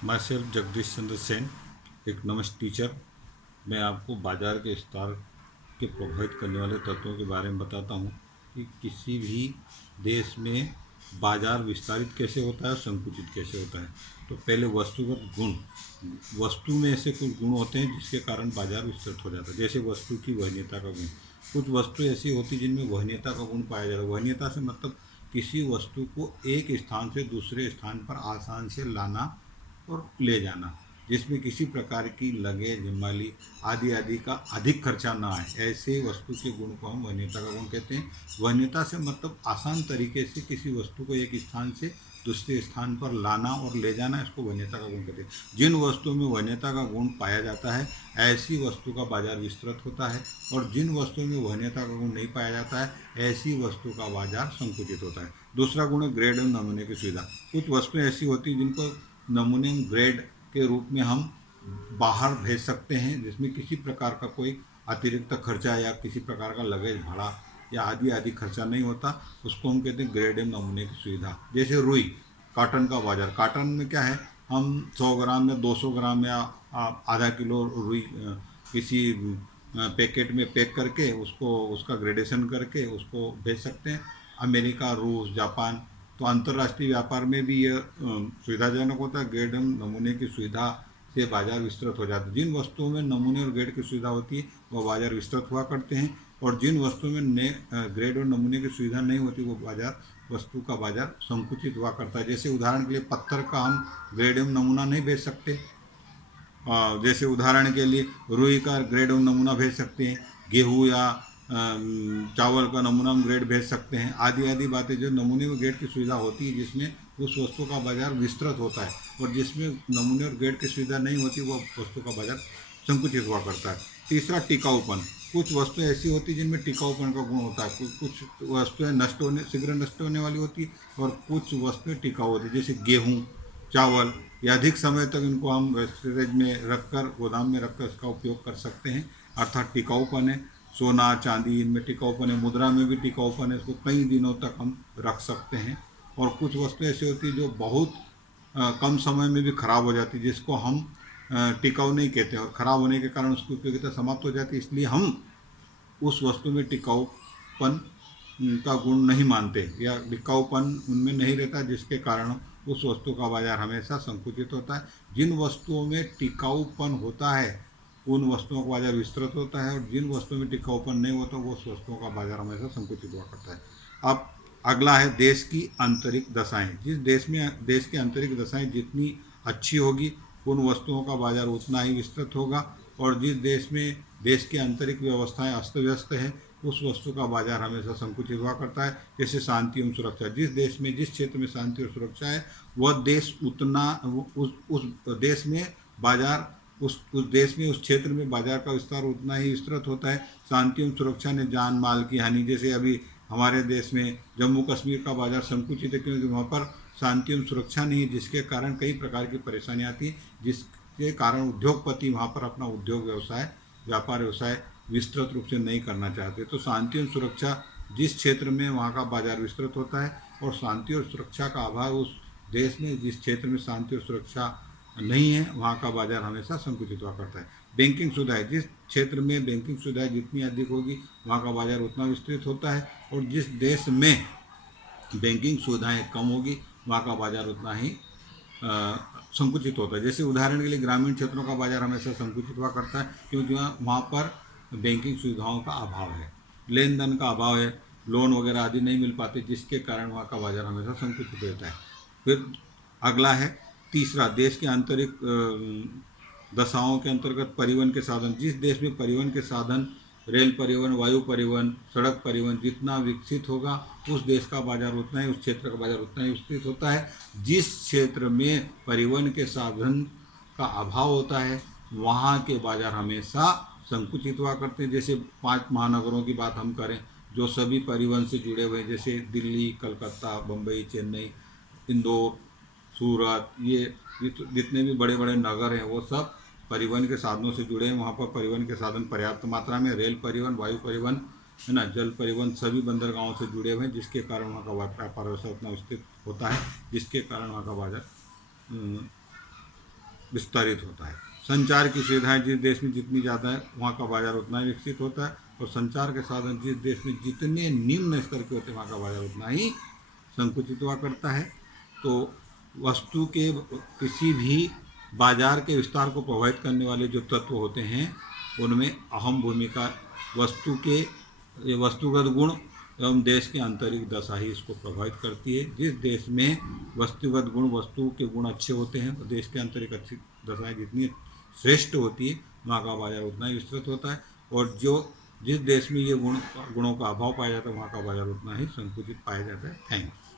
My self Jagdish Chandra Sen, economics teacher. मैं आपको बाजार के विस्तार के प्रभावित करने वाले तत्वों के बारे में बताता हूँ कि किसी भी देश में बाजार विस्तारित कैसे होता है और संकुचित कैसे होता है। तो पहले वस्तुगत गुण, वस्तु में ऐसे कुछ गुण होते हैं जिसके कारण बाजार विस्तृत हो जाता है। जैसे वस्तु की वहनीयता का गुण, कुछ वस्तु ऐसी होती है जिनमें वहनीयता का गुण पाया जाता है। वहनीयता से मतलब किसी वस्तु को एक स्थान से दूसरे स्थान पर आसान से लाना और ले जाना, जिसमें किसी प्रकार की लगेज, माली आदि आदि का अधिक खर्चा ना आए, ऐसे वस्तु के गुण को हम वन्यता का गुण कहते हैं। वन्यता से मतलब आसान तरीके से किसी वस्तु को एक स्थान से दूसरे स्थान पर लाना और ले जाना, इसको वन्यता का गुण कहते हैं। जिन वस्तुओं में वन्यता का गुण पाया जाता है ऐसी वस्तु का बाजार विस्तृत होता है, और जिन वस्तुओं में वन्यता का गुण नहीं पाया जाता है ऐसी वस्तु का बाजार संकुचित होता है। दूसरा गुण है ग्रेड और नमूने की सुविधा। कुछ वस्तुएं ऐसी होती हैं जिनको नमूने ग्रेड के रूप में हम बाहर भेज सकते हैं, जिसमें किसी प्रकार का कोई अतिरिक्त खर्चा या किसी प्रकार का लगेज भाड़ा या आदि आदि खर्चा नहीं होता, उसको हम कहते हैं ग्रेड एम नमूने की सुविधा। जैसे रुई, काटन का बाजार। काटन में क्या है, हम 100 ग्राम या 200 ग्राम या आधा किलो रुई किसी पैकेट में पैक करके उसको उसका ग्रेडेशन करके उसको भेज सकते हैं अमेरिका, रूस, जापान। तो अंतर्राष्ट्रीय व्यापार में भी यह सुविधाजनक होता है। ग्रेड एवं नमूने की सुविधा से बाजार विस्तृत हो जाता है। जिन वस्तुओं में नमूने और ग्रेड की सुविधा होती है वह बाजार विस्तृत हुआ करते हैं, और जिन वस्तुओं में ग्रेड और नमूने की सुविधा नहीं होती वो बाजार वस्तु का बाजार संकुचित हुआ करता है। जैसे उदाहरण के लिए पत्थर का हम ग्रेड एवं नमूना नहीं भेज सकते। जैसे उदाहरण के लिए रुई का ग्रेड और नमूना भेज सकते हैं, गेहूँ या चावल का नमूना हम ग्रेड भेज सकते हैं, आदि आदि बातें। जो नमूने और ग्रेड की सुविधा होती है जिसमें उस वस्तु का बाजार विस्तृत होता है, और जिसमें नमूने और ग्रेड की सुविधा नहीं होती वह वस्तु का बाजार संकुचित हुआ करता है। तीसरा, टिकाऊपन। कुछ वस्तुएं ऐसी होती हैं जिनमें टिकाऊपन का गुण होता है। कुछ वस्तुएं शीघ्र नष्ट होने वाली होती है, और कुछ वस्तुएं टिकाऊ होती है। जैसे गेहूँ, चावल, या अधिक समय तक इनको हम स्टोरेज में रखकर, गोदाम में रखकर इसका उपयोग कर सकते हैं, अर्थात टिकाऊपन है। सोना, चांदी, इनमें टिकाऊपन है। मुद्रा में भी टिकाऊपन है, इसको कई दिनों तक हम रख सकते हैं। और कुछ वस्तुएं ऐसी होती है जो बहुत कम समय में भी खराब हो जाती है, जिसको हम टिकाऊ नहीं कहते, और खराब होने के कारण उसकी उपयोगिता समाप्त हो जाती है, इसलिए हम उस वस्तु में टिकाऊपन का गुण नहीं मानते, या टिकाऊपन उनमें नहीं रहता, जिसके कारण उस वस्तु का बाजार हमेशा संकुचित होता है। जिन वस्तुओं में टिकाऊपन होता है उन वस्तुओं का बाजार विस्तृत होता है, और जिन वस्तुओं में टिकाऊपन नहीं होता वो उस वस्तुओं का बाजार हमेशा संकुचित हुआ करता है। अब अगला है देश की आंतरिक दशाएं। जिस देश की आंतरिक दशाएं जितनी अच्छी होगी उन वस्तुओं का बाजार उतना ही विस्तृत होगा, और जिस देश में देश की आंतरिक व्यवस्थाएं अस्त व्यस्त है उस वस्तु का बाजार हमेशा संकुचित हुआ करता है। जैसे शांति एवं सुरक्षा। जिस देश में, जिस क्षेत्र में शांति और सुरक्षा है वह देश उतना उस देश में बाजार, उस देश में, उस क्षेत्र में बाजार का विस्तार उतना ही विस्तृत होता है। शांति एवं सुरक्षा ने जान माल की हानि, जैसे अभी हमारे देश में जम्मू कश्मीर का बाजार संकुचित है क्योंकि वहाँ पर शांति एवं सुरक्षा नहीं है, जिसके कारण कई प्रकार की परेशानियाँ आती हैं, जिसके कारण उद्योगपति वहाँ पर अपना उद्योग व्यवसाय, व्यापार व्यवसाय विस्तृत रूप से नहीं करना चाहते। तो शांति और सुरक्षा जिस क्षेत्र में, वहाँ का बाजार विस्तृत होता है, और शांति और सुरक्षा का अभाव उस देश में जिस क्षेत्र में शांति और सुरक्षा नहीं है वहाँ का बाजार हमेशा संकुचित हुआ करता है। बैंकिंग सुविधाएं। जिस क्षेत्र में बैंकिंग सुविधाएं जितनी अधिक होगी वहाँ का बाजार उतना विस्तृत होता है, और जिस देश में बैंकिंग सुविधाएं कम होगी वहाँ का बाजार उतना ही संकुचित होता है। जैसे उदाहरण के लिए ग्रामीण क्षेत्रों का बाजार हमेशा संकुचित हुआ करता है क्योंकि वहाँ पर बैंकिंग सुविधाओं का अभाव है, लेन देन का अभाव है, लोन वगैरह आदि नहीं मिल पाते, जिसके कारण वहाँ का बाजार हमेशा संकुचित रहता है। फिर अगला है तीसरा, देश के आंतरिक दशाओं के अंतर्गत परिवहन के साधन। जिस देश में परिवहन के साधन, रेल परिवहन, वायु परिवहन, सड़क परिवहन जितना विकसित होगा उस देश का बाजार उतना ही, उस क्षेत्र का बाजार उतना ही विकसित होता है। जिस क्षेत्र में परिवहन के साधन का अभाव होता है वहाँ के बाजार हमेशा संकुचित हुआ करते हैं। जैसे 5 महानगरों की बात हम करें जो सभी परिवहन से जुड़े हुए हैं, जैसे दिल्ली, कलकत्ता, बम्बई, चेन्नई, इंदौर, सूरत, ये जितने भी बड़े बड़े नगर हैं वो सब परिवहन के साधनों से जुड़े हैं। वहाँ पर परिवहन के साधन पर्याप्त मात्रा में, रेल परिवहन, वायु परिवहन, है ना, जल परिवहन, सभी बंदरगाहों से जुड़े हुए हैं, जिसके कारण वहाँ का व्यापार व्यवसाय उतना विस्तृत होता है, जिसके कारण वहाँ का बाजार विस्तारित होता है। संचार की सुविधाएं जिस देश में जितनी ज़्यादा है वहाँ का बाजार उतना ही विकसित होता है, और संचार के साधन जिस देश में जितने निम्न स्तर के होते हैं वहाँ का बाजार उतना ही संकुचित हुआ करता है। तो वस्तु के किसी भी बाजार के विस्तार को प्रभावित करने वाले जो तत्व होते हैं उनमें अहम भूमिका वस्तुगत गुण एवं देश की आंतरिक दशा ही इसको प्रभावित करती है। जिस देश में वस्तुगत गुण वस्तु के गुण अच्छे होते हैं तो देश की आंतरिक अच्छी दशाएं जितनी श्रेष्ठ होती है वहाँ का बाजार उतना ही विस्तृत होता है, और जिस देश में ये गुणों का अभाव पाया जाता है वहाँ का बाजार उतना ही संकुचित पाया जाता है। थैंक्स।